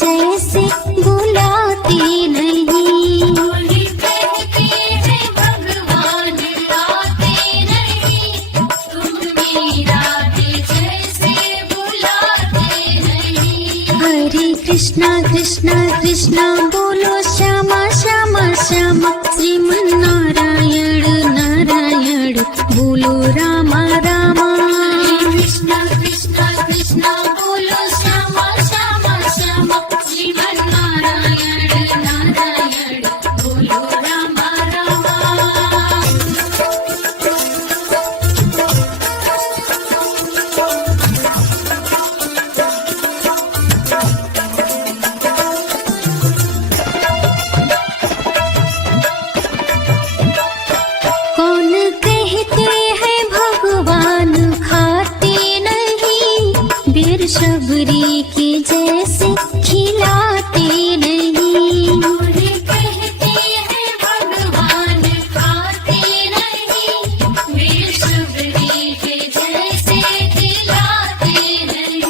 जैसे बुलाते नहीं। बोली कहते हैं भगवान आते नहीं, तुम मीरा के जैसे बुलाते नहीं। हरे कृष्णा कृष्णा कृष्णा बोलो श्यामा श्यामा श्यामा, श्रीमन नारायण नारायण बोलो रामा रामा। कृष्णा कृष्णा कृष्णा बोलो श्यामा श्यामा श्यामा, श्रीमन नारायण नारायण बोलो रामा रामा। कौन कहते हैं भगवान खाते नहीं, बेर शबरी के जैसे खिलाते नहीं। बोले कहते हैं भगवान खाते नहीं, वे शबरी के जैसे खिलाते नहीं।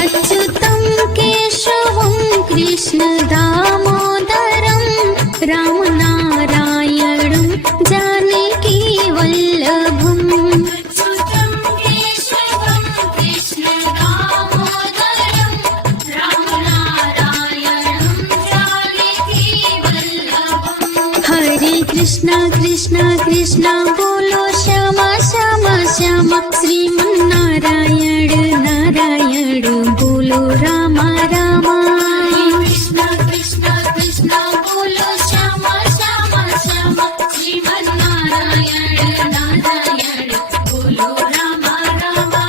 अच्युतं केशवं कृष्ण दामोदरं, राम नारायणं जानकी वल्लभम्। अच्युतं केशवं कृष्ण दामोदरं, राम नारायणं जानकी वल्लभम्। हरे कृष्णा कृष्णा कृष्णा बोलो श्यामा श्यामा श्यामा, श्रीमन नारायण नारायण बोलो रामा रामा। कृष्णा कृष्णा कृष्णा बोलो श्यामा श्यामा श्यामा, श्रीमन नारायण नारायण बोलो रामा रामा।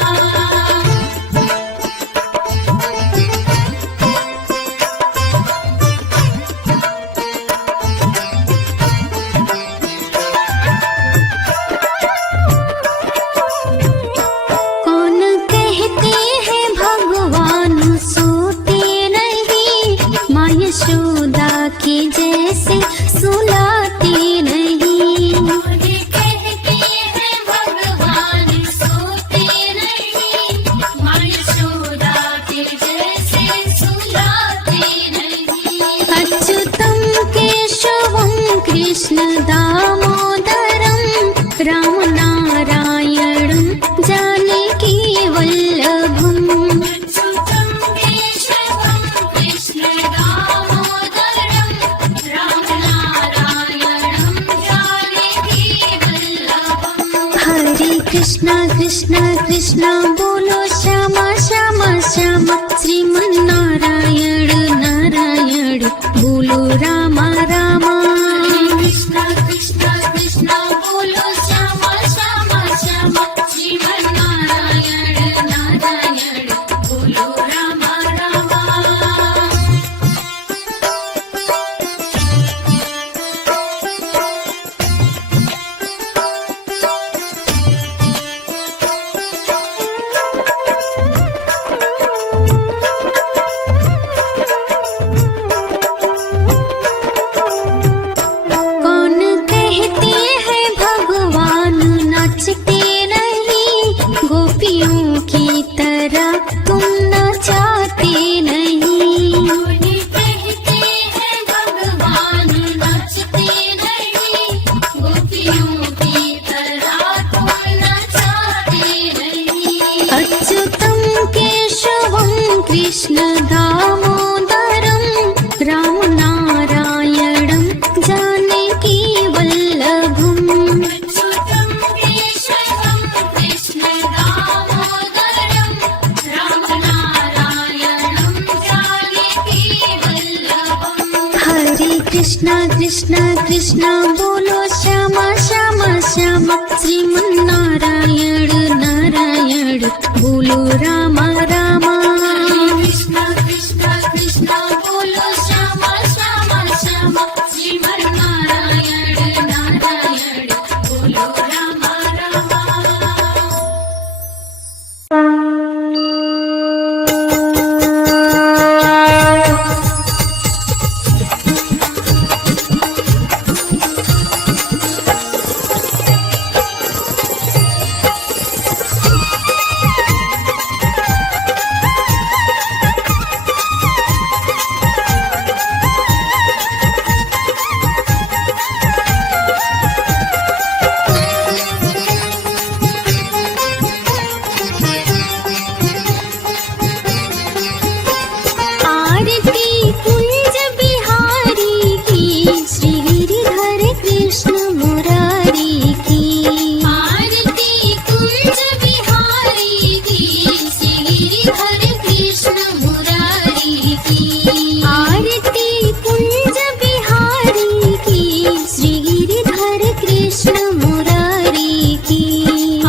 कौन कहते हैं भगवान सोते नहीं, माँ यशोदा के जैसे सुलाते नहीं। बोले कहते हैं भगवान सोते नहीं, माँ यशोदा के जैसे सुलाते नहीं। अच्युतं केशवं कृष्ण दामोदरं, राम नारायणं जानकी वल्लभम्। अच्युतं केशवं कृष्ण दामोदरं, राम नारायणं जानकी वल्लभम्। हरे कृष्णा कृष्णा कृष्णा बोलो श्यामा श्यामा श्यामा, श्रीमन नारायण नारायण बोलो रामा रामा। कृष्णा कृष्णा कृष्णा बोलो श्यामा श्यामा श्यामा, श्रीमन नारायण नारायण बोलो रामा रामा। कौन कहते हैं भगवान नाचते नहीं, गोपियों की तरह तुम नचाते नहीं। बोले कहते हैं भगवान नाचते नहीं, गोपियों की तरह तुम नचाते नहीं। अच्युतं केशवं कृष्ण दामोदरं, राम नारायणं जानकी वल्लभम्। अच्युतं केशवं कृष्ण दामोदरं, राम नारायणं जानकी वल्लभम्। हरे कृष्णा कृष्णा कृष्णा बोलो श्यामा श्यामा श्यामा, श्रीमन नारायण नारायण बोलो रामा रामा। कृष्णा कृष्णा कृष्णा बोलो श्यामा श्यामा श्यामा, श्रीमन नारायण नारायण बोलो रामा रामा। की आरती कुंज बिहारी की श्री गिरिधर कृष्ण मुरारी की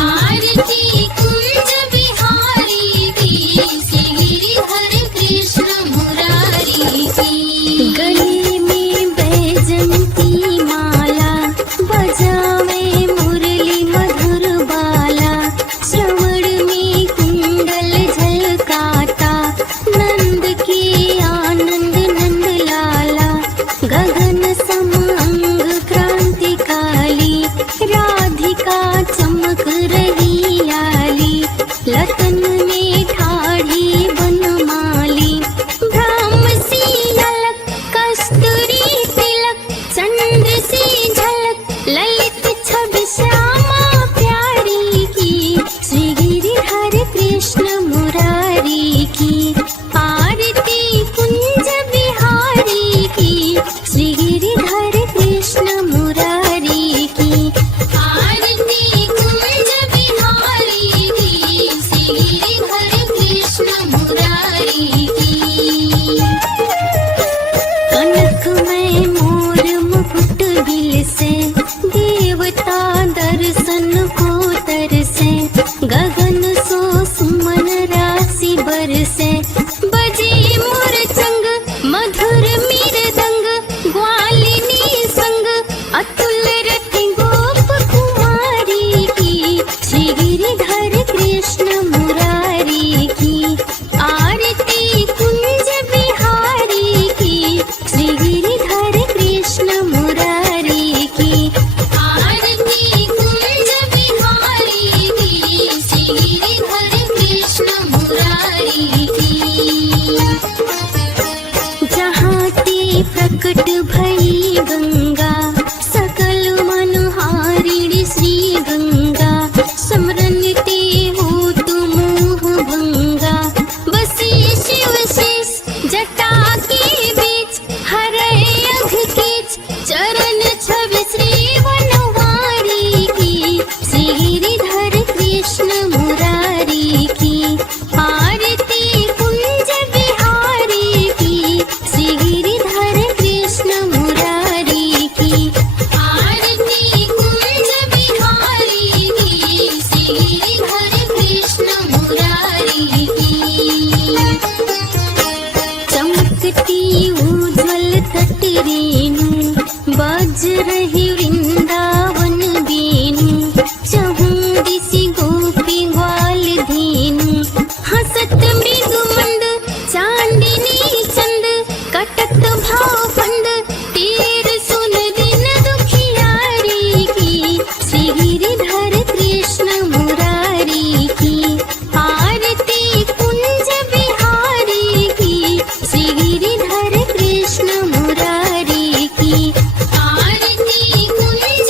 आरती कुंज बिहारी की श्री गिरिधर कृष्ण मुरारी की गले में बैजंती माला बजावे मुरली मधुर बाला श्रवण में कुंडल झलकाता नंद के आनंद नंद लाला गगन सम अंग क्रांतिकाली राधिका चमक रही आली लतन में ठाढ़ी बनमाली भ्रम सी अलक कस्तूरी तिलक चंद्र सी झलक ललित छवि श्यामा प्यारी की श्री गिरिधर कृष्ण मुरारी की आरती कुंज बिहारी की श्री गिरिधर कृष्ण मुरारी की आरती कुंज बिहारी की श्री गिरिधर कृष्ण मुरारी की कनक में मोर मुकुट बिल से देवता दर्शन को तरसे गगन सो सुमन राशि बरसे बजे मुरचंग मधुर मृदंग ग्वालिनी संग अतुल रति गोप कुमारी की श्री गिरिधर कृष्ण मुरारी की आरती कुंज बिहारी की श्री गिरिधर कृष्ण मुरारी की आरती कुंज बिहारी की श्री गिरिधर कृष्ण मुरारी की जहाँ ते प्रकट भई गंगा सकल मनहारिणी श्री गंगा स्मरण ते हो तुम मोह भंगा बसे शिव शेष जटा के बीच हरे अघ कीच चरण छवि श्री वनवारी की श्री गिरिधर कृष्ण मुरारी की आरती कुंज बिहारी की श्री गिरिधर कृष्ण मुरारी की आरती कुंज बिहारी की श्री गिरिधर कृष्ण मुरारी की चमकती उज्ज्वल तट रेणु बज रही वृंदावन बेनु चहुं दिशि गोपी ग्वाल धेनु हसत मृग मंद चांदिनी चंद कटत भाव फंद तीर सुन दिन दुखियारी की श्री गिरिधर कृष्ण मुरारी की आरती कुंज बिहारी की श्री गिरिधर कृष्ण मुरारी की आरती कुंज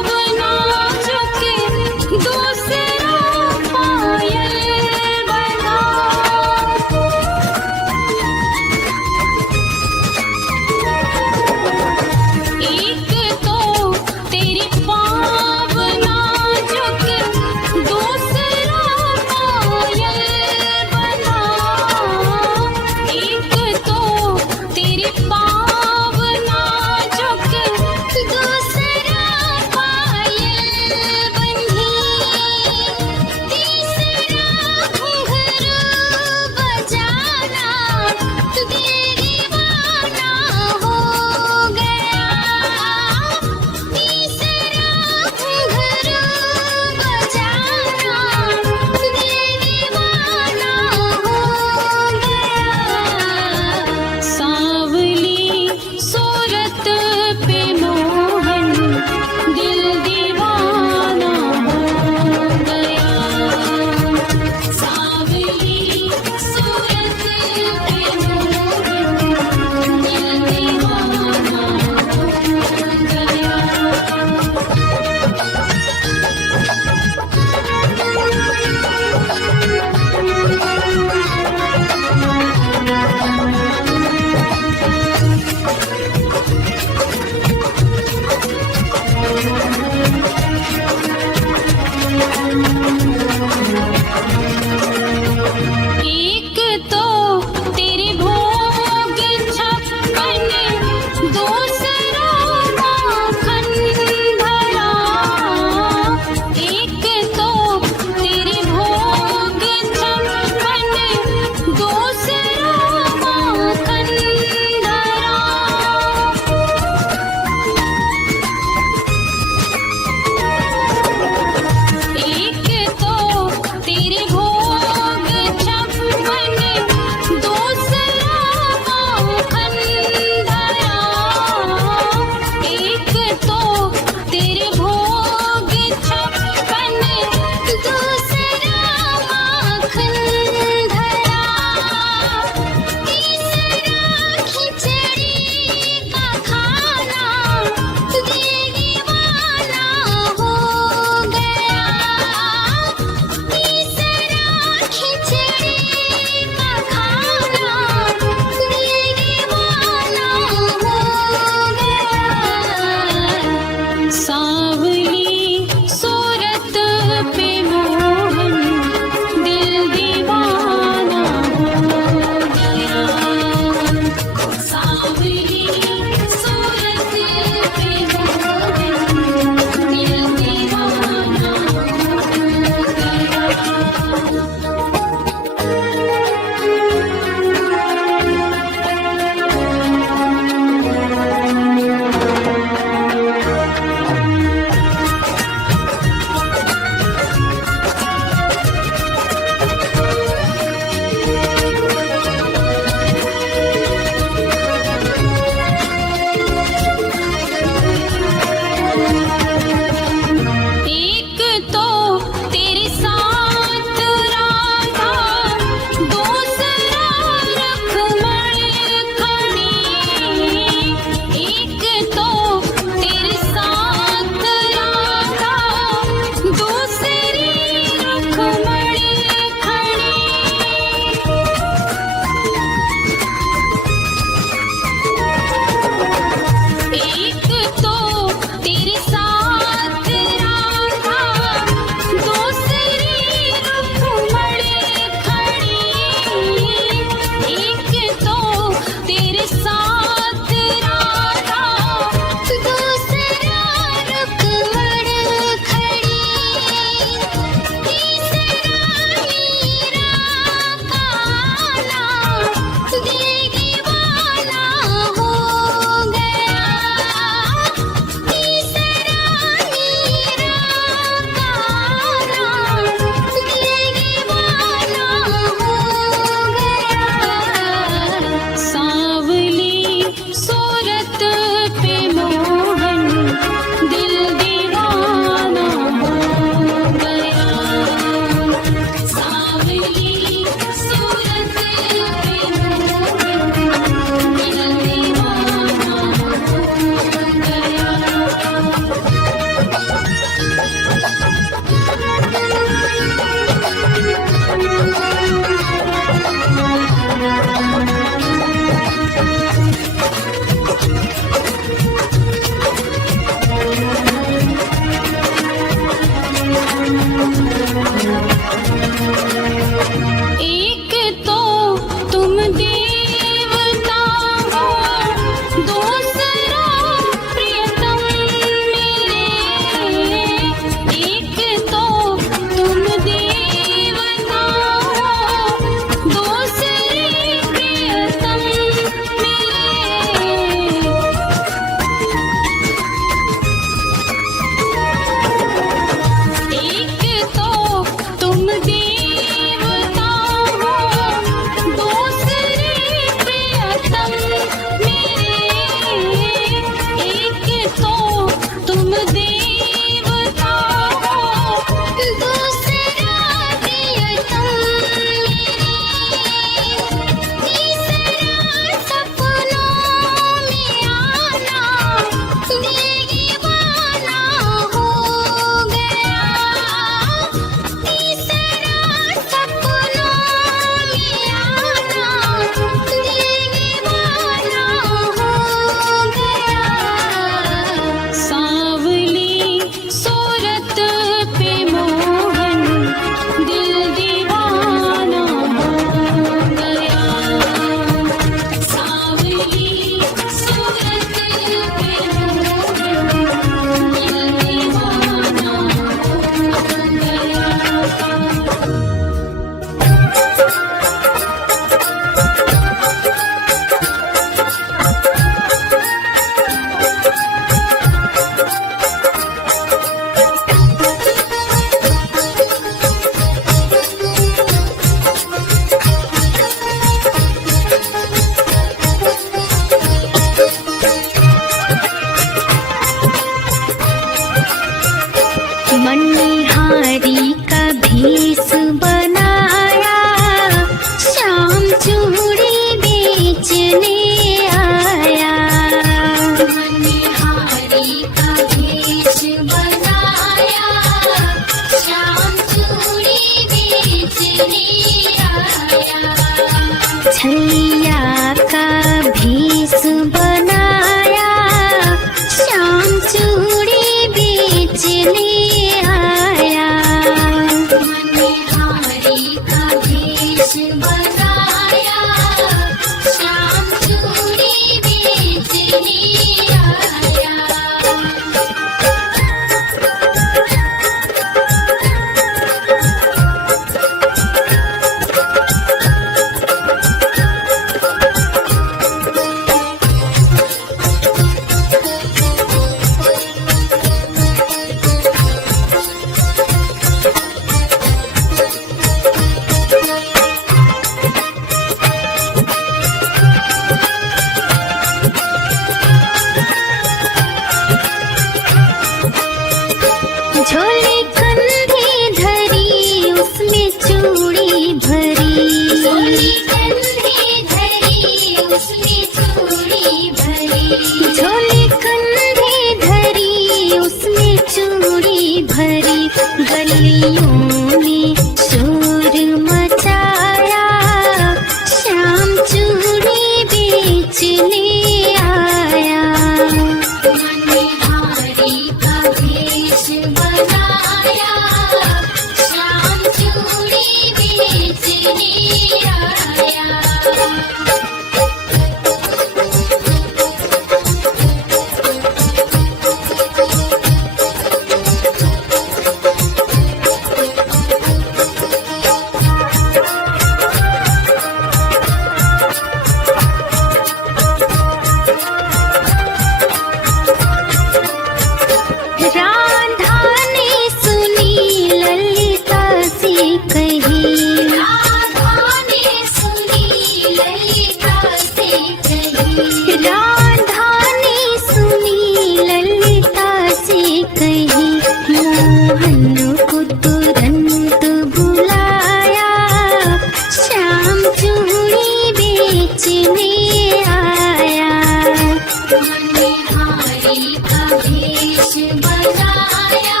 हारी का भेष बनाया,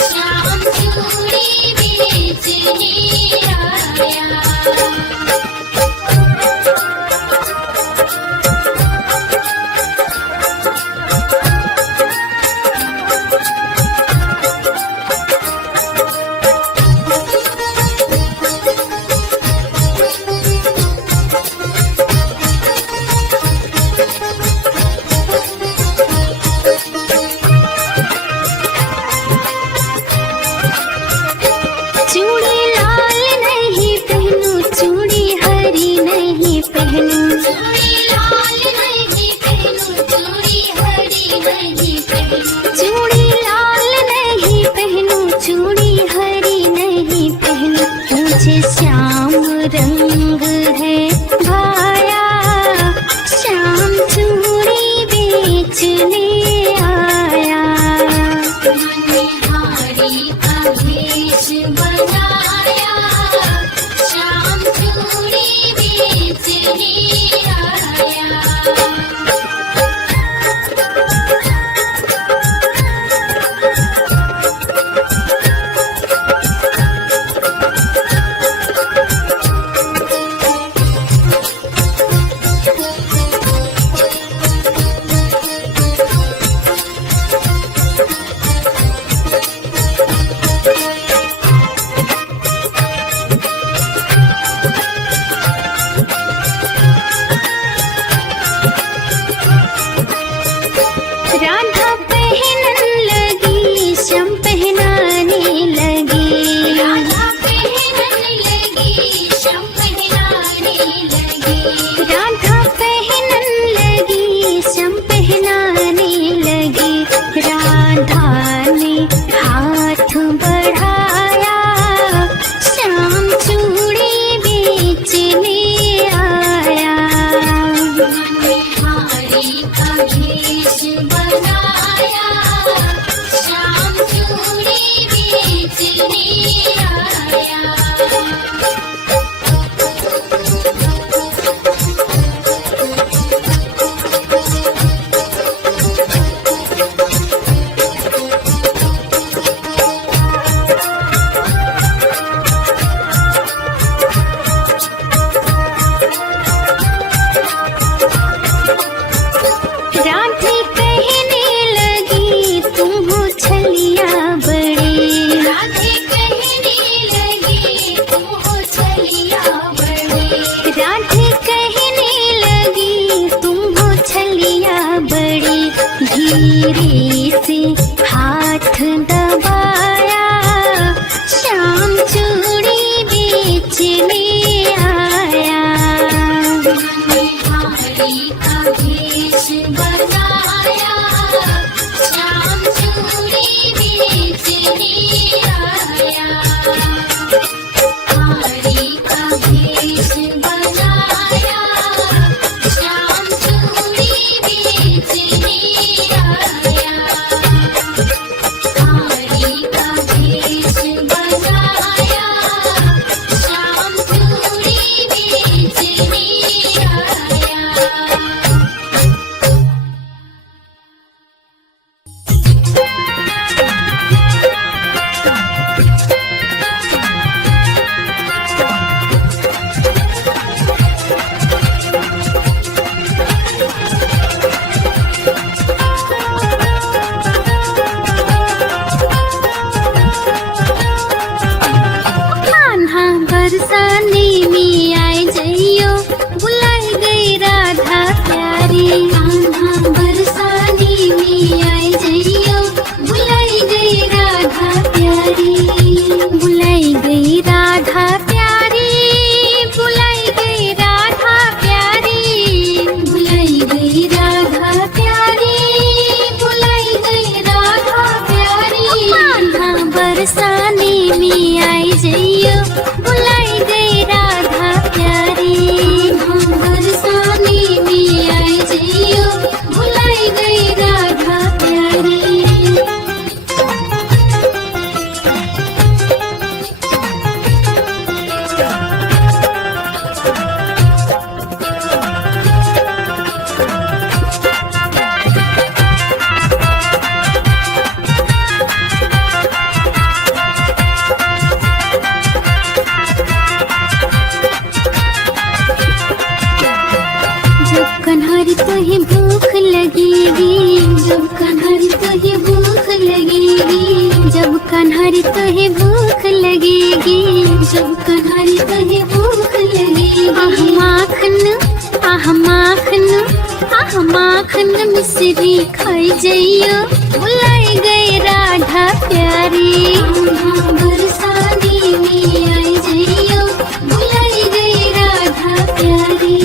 श्याम चूड़ी बेचने आया। चूड़ी लाल नहीं पहनूं, चूड़ी हरी नहीं पहनूं, चूड़ी लाल नहीं पहनूं, चूड़ी हरी नहीं पहनूं। चूड़ी लाल नहीं पहनूं, चूड़ी हरी नहीं पहनूं, मुझे श्याम रंग है भाया, श्याम चूड़ी बेचने आया। हारी का भेष बनाया, श्याम चूड़ी बेचने आया। राधा पहनन लगी, श्याम पहनाने लगी, राधा पहनने लगी, श्याम पहनाने लगी। राधा पहनन लगी, श्याम पहनाने लगी, राधा ने हाथ बढ़ाया, श्याम चूड़ी बेचने आया। हारी का भेष बनाया, श्याम चूड़ी बेचने आया। राधे कहने लगी, तुम हो छलिया बड़ी, राधे कहने लगी, तुम हो छलिया बड़ी। राधे कहने लगी, तुम हो छलिया बड़ी, धीरे से हाथ दबाया, श्याम चूड़ी बेचने आया। हारी का भेष बनाया, श्याम चूड़ी बेचने आया। हारी का भेष बनाया, श्याम चूड़ी बेचने आया। हारी का भेष बनाया, श्याम चूड़ी बेचने आया। कन्हरी तुहे भूख लगेगी, जब कन्हरी तुहे भूख लगेगी, जब कन्हरी तुहे भूख लगेगी, जब कन्हरी तुहे भूख लगेगी। आह माखन आह माखन आह माखन मिश्री खाई जइयो, बुलाई गए राधा प्यारी। बरसाने में आई जइयो, बुलाई गई राधा प्यारी।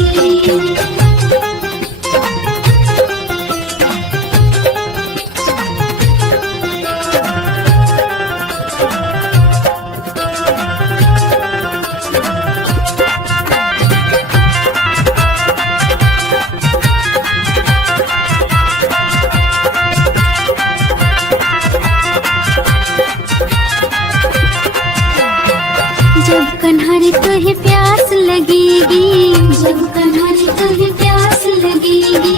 जब कन्हरी तुहे प्यास लगेगी, जब कन्हरी तुहे प्यास लगेगी,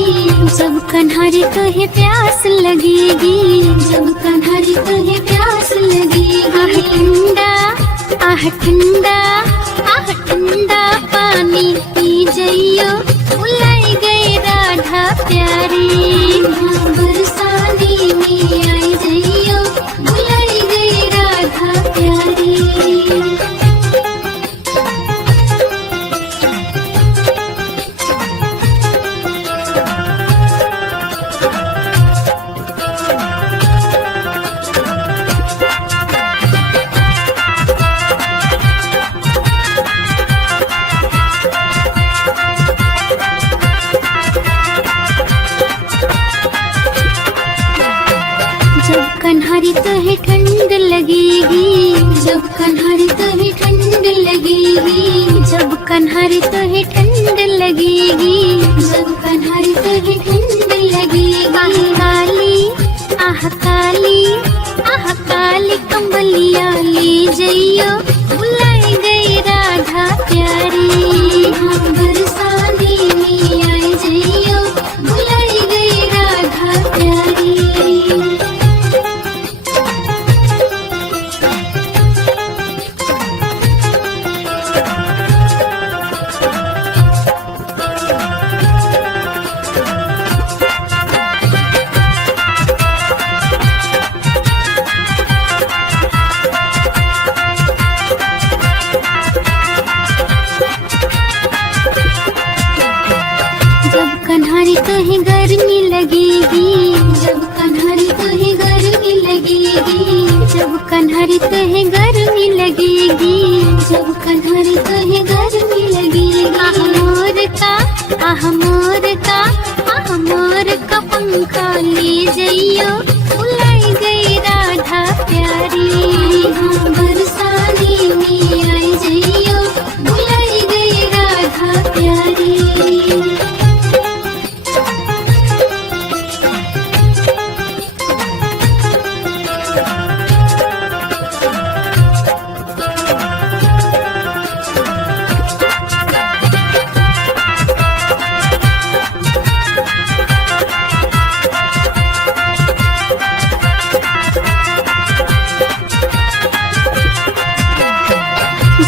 जब कन्हरी तुहे प्यास लगेगी, जब कन्हरी तुहे प्यास लगेगी। आह ठंडा आह ठंडा आह ठंडा पानी पी जइयो, बुलाई गई राधा प्यारी। बरसाने में आई जइयो, बुलाई गई राधा प्यारी। जब कन्हरी तुहे ठंड लगेगी, जब कन्हरी तुहे ठंड लगेगी, जब कन्हरी तुहे ठंड लगेगी, जब कन्हरी तुहे ठंड लगेगी। आह काली आह काली आह काली कंबलिया ले जइयो, बुलाई गई राधा प्यारी। बरसाने में आई जइयो, बुलाई गई राधा प्यारी। जब कन्हरी तुहे गर्मी लगेगी, जब कन्हरी तुहे गर्मी लगेगी, जब कन्हरी तुहे गर्मी लगेगी, जब कन्हरी तुहे गर्मी लगेगी। आह मोर का आह मोर का आह मोर का पंखा ले जइयो, बुलाई गई राधा प्यारी। बरसाने में आई जइयो, बुलाई गई राधा प्यारी।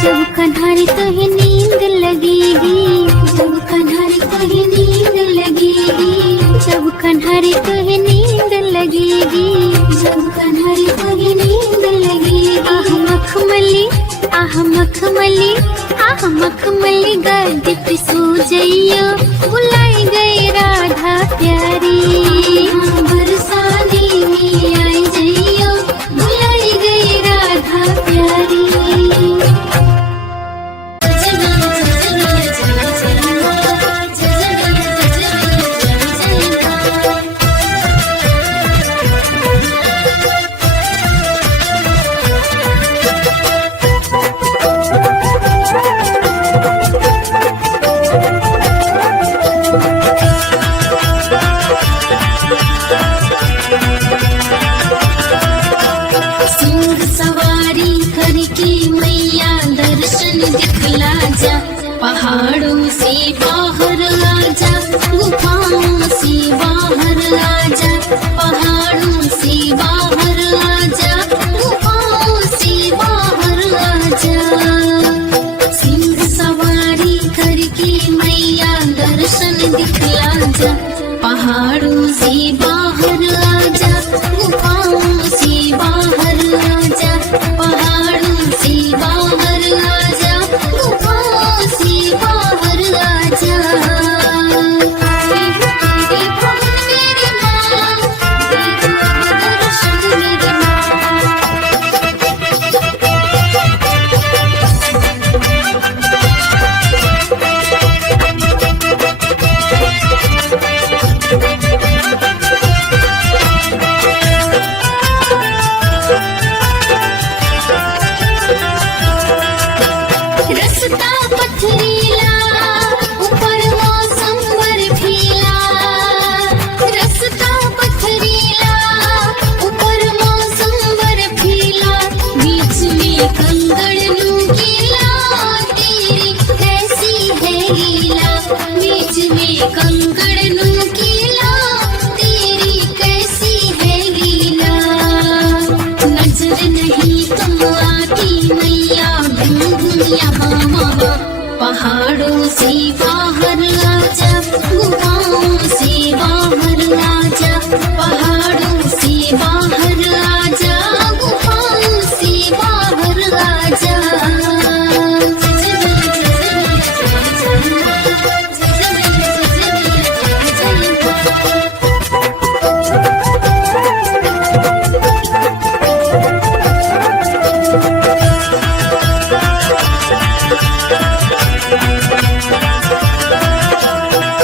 जब कन्हरी तुहे नींद लगेगी, जब कन्हरी तुहे नींद लगेगी, जब कन्हरी तुहे नींद लगेगी, जब कन्हरी तुहे नींद लगेगी। आह मखमली आह मखमली आह मखमली गद्दे पे सो जइयो, बुलाई गई राधा प्यारी। बरसाने में आई जइयो, बुलाई गई राधा प्यारी। झांझा, पहाड़ों से बाहर आजा, गुफाओं से बाहर आजा, पहाड़ों से बाहर आजा, गुफाओं से बाहर आजा। तेरे भवन मेरी माँ, तेरे दर्शन मेरी रास्ता पथरीला, ऊपर मौसम बर्फीला, रास्ता पथरीला, ऊपर मौसम बर्फीला, बीच में कंकड़ नुकीला, तेरी कैसी है लीला, बीच में कंकड़ नुकीला, तेरी कैसी है लीला। नजर नहीं तुम आती मैया, घूम घूम यहाँ वहाँ, पहाड़ों से बाहर आजा, गुफाओं से बाहर आजा, पहाड़ों से बाहर आजा, गुफाओं से बाहर आजा।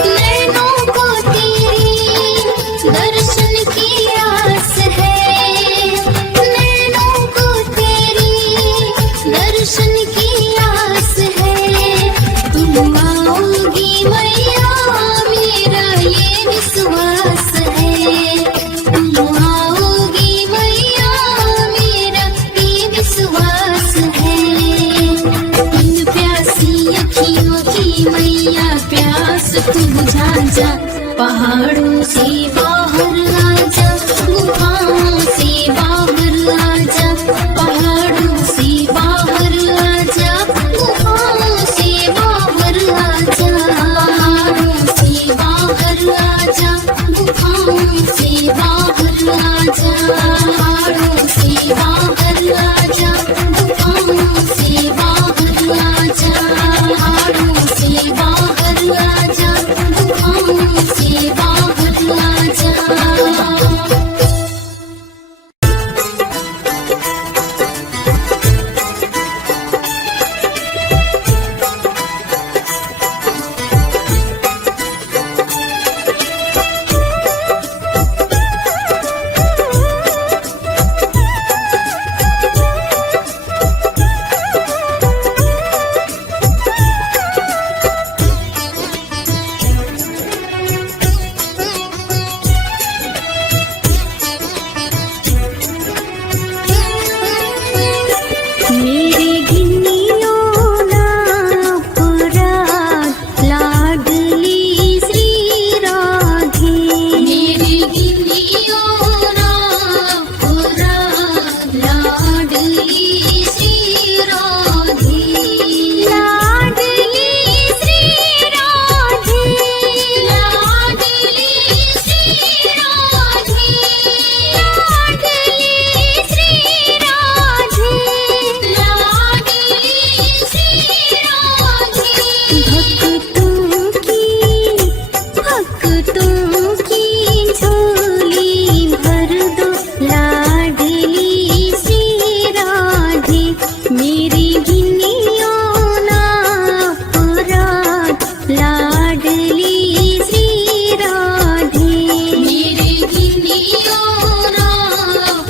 नैनों को तेरी दर्शन की आस है, नैनों को तेरी दर्शन की आस है, तुम आओगी मैया मेरा ये विश्वास है, तुम आओगी मैया मेरा ये विश्वास है। इन प्यासी अखियों की मैया प्यास तू बुझा जा, पहाड़ों से बाहर आजा, गुफाओं से बाहर आजा, पहाड़ों से बाहर आजा, गुफाओं से बाहर आजा, पहाड़ों से बाहर आजा, गुफाओं से बाहर आजा, पहाड़ों से बाहर आजा, गुफाओं से बाहर आजा, पहाड़ों से बाहर आजा, गुफाओं से बाहर आजा। मेरे गिन्नियों ना पुराण लाडली श्री राधे, मेरे गिन्नियों ना पुराण लाडली श्री राधे, लाडली श्री राधे, लाडली श्री राधे, लाडली श्री राधे, लाडली श्री राधे। भक्तों की झोली भर दो, लाडली श्री राधे, मेरी गिन्नियों ना पुराण लाडली श्री राधे, मेरी गिन्नियों ना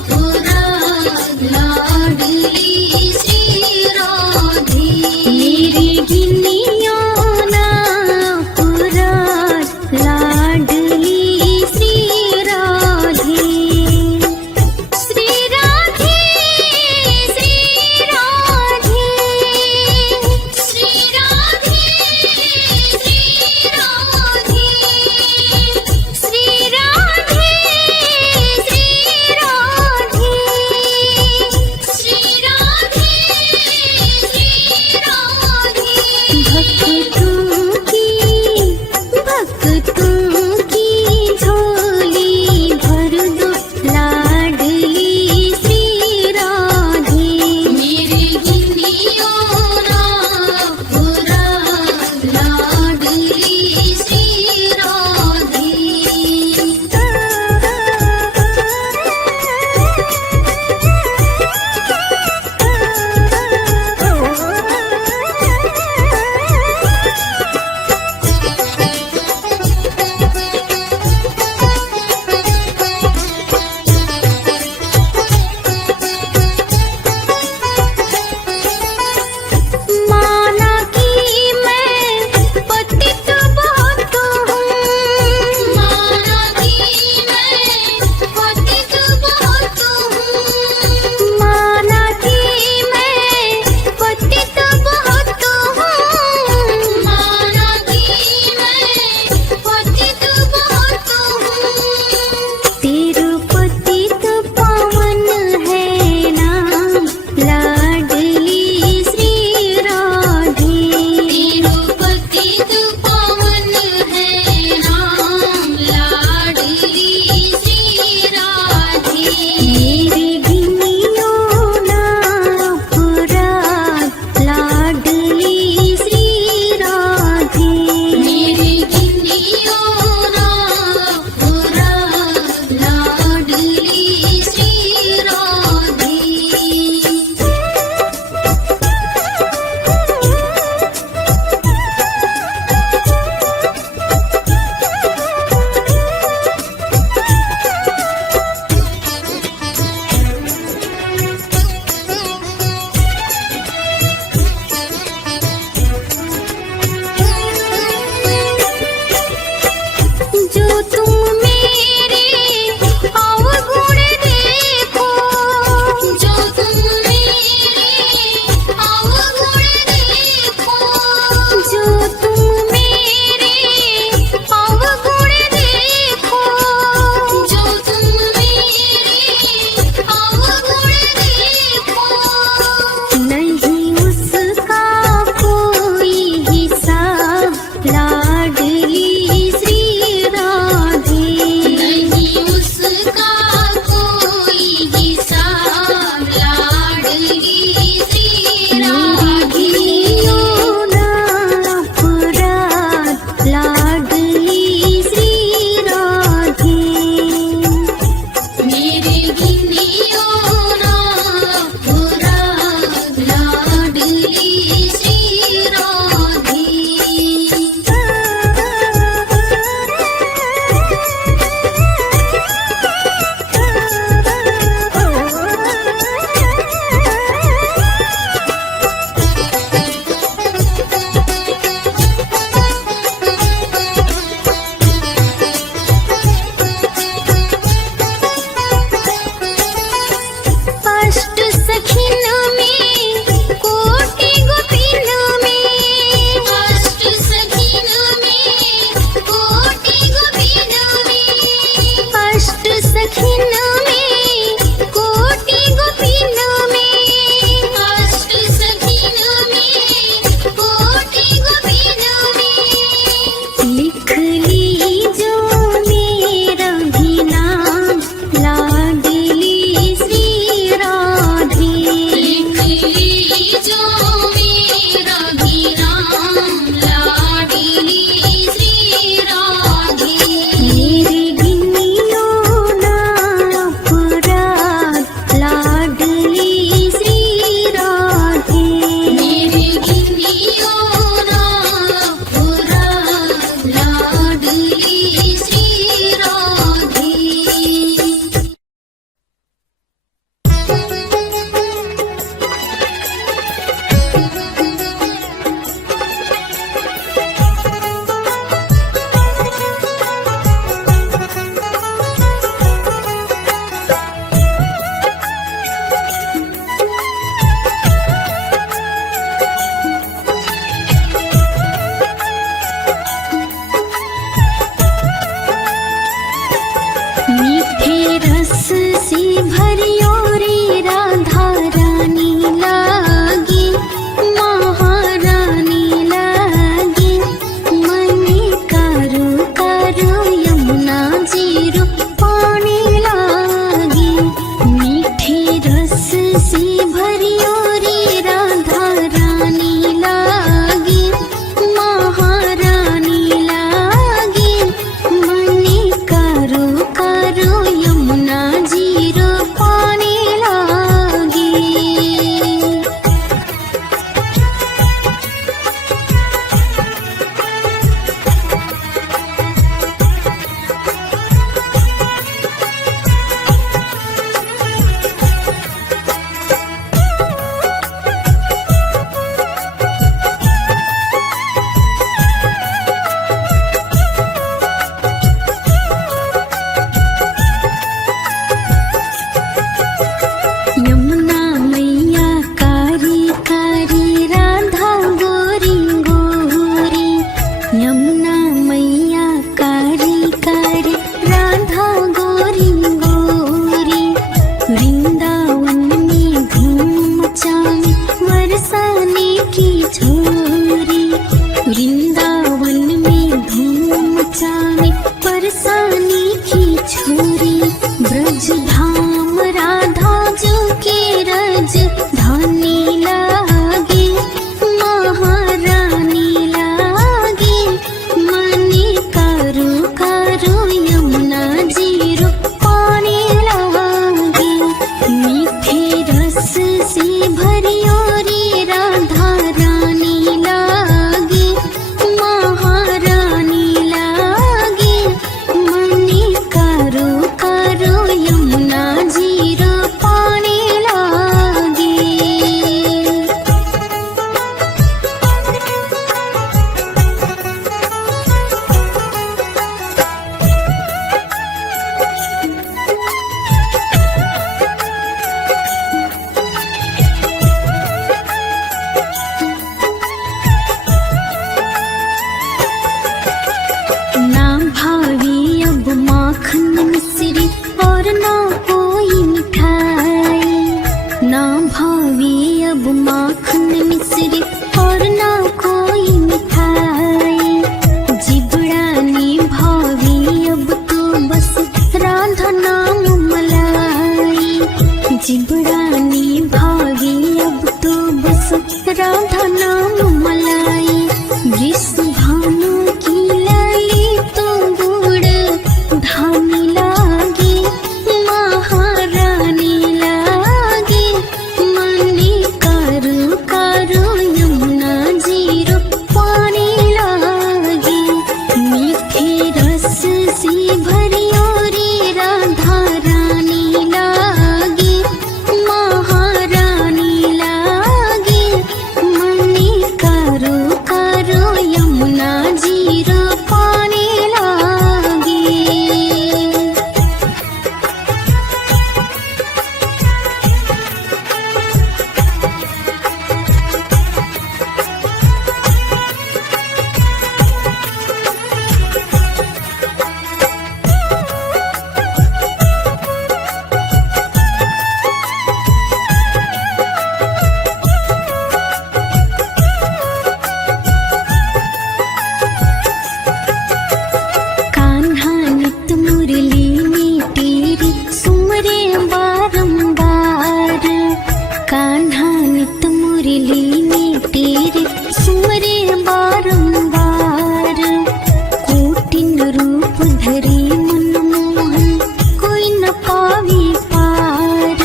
पुराण लाडली श्री राधे, मेरी गिन्नियों ना पुराण लाडली तुम मेरे अवगुण देखो, जो तुम मेरे अवगुण देखो, जो तुम मेरे अवगुण देखो, जो तुम मेरे अवगुण देखो, नहीं उसका कोई हिसाब लाडली श्री राधे। नहीं उसका कोई हिसाब लाडली श्री राधे। मेरे गिनियो ना अपराध लाडली श्री राधे। अष्ट सखिन में कोटि गोपिन में, अष्ट सखिन में कोटि गोपिन में, अष्ट सखिन में कोटि गोपिन में, अष्ट सखिन में कोटि गोपिन में, लिख लीजो मेरा भी नाम लाडली श्री राधे। लिख लीजो मेरा भी नाम लाडली श्री राधे। मेरे गिनियो ना अपराध लाडली श्री राधे। मेरे गिनियो ना अपराध लाडली श्री राधे। मीठे रस से भरियो रे राधा रानी लागे, महारानी लागे, मने कारो कारो यमुना जीरो पानी लागे। मीठे रस से भरियो रे राधा रानी लागे, महारानी लागे, मने कारो कारो यमुना जीरो पानी धरे मनमोहन कोई न पावे पार।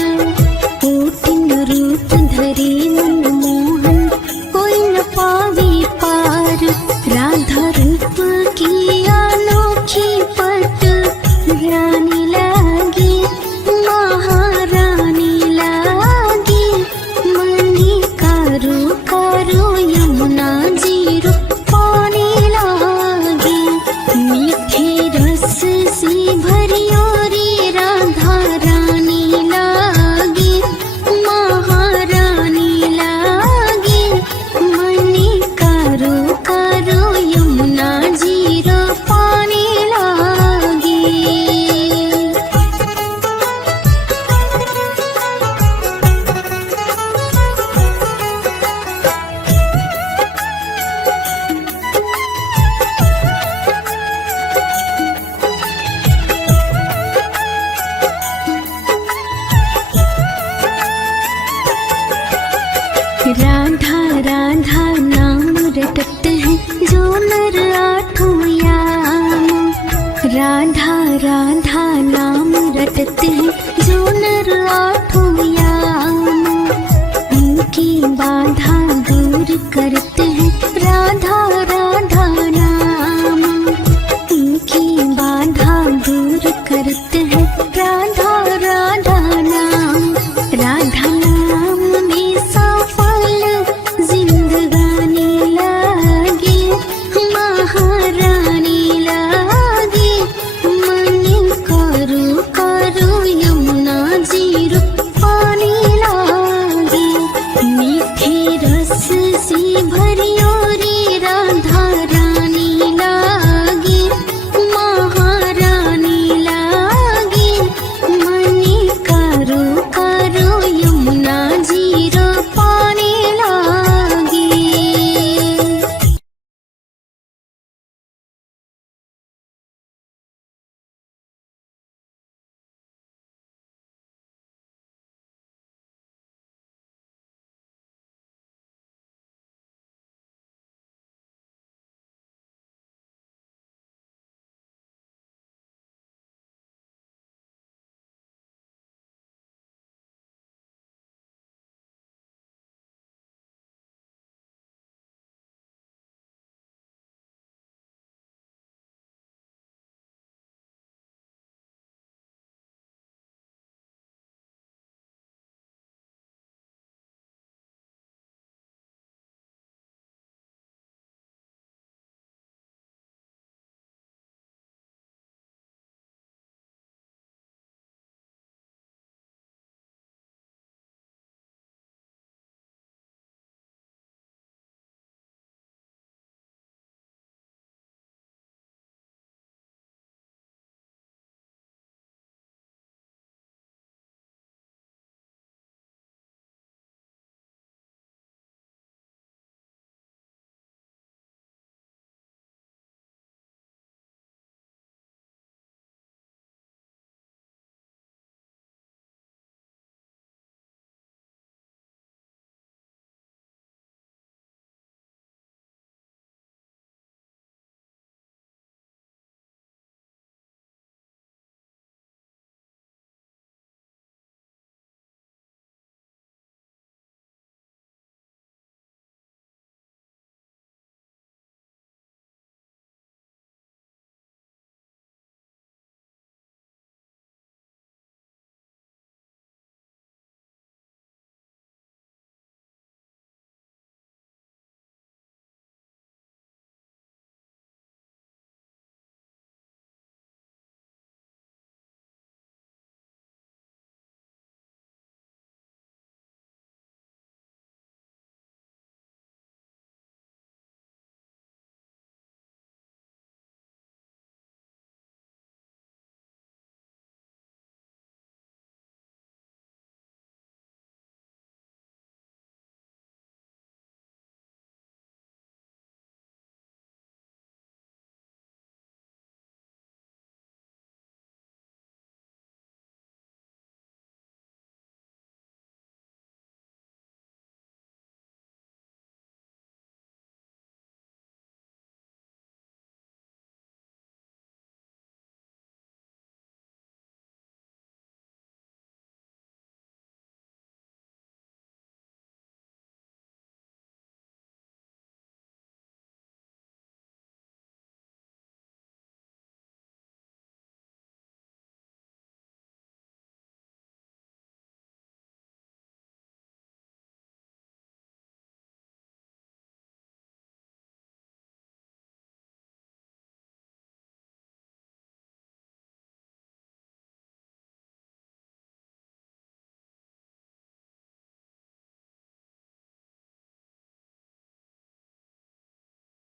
कोटिन रूप धरे मनमोहन कोई न पावे पार। राधा रूप की अनोखी पट रानी लागी महारानी लागी। मनी कारो कारो यमुना जी रूप पानी लागी। मीठे रस से भरियो रे राधा रानी लागी महारानी लागी। मनी कारो कारो यमुना जी रूप पानी लागी। राधा राधा नाम रटत है जो नर आठों याम। राधा राधा नाम रटत है जो नर आठों याम। उनकी बाधा दूर करते हैं राधा राधा नाम। उनकी बाधा दूर करते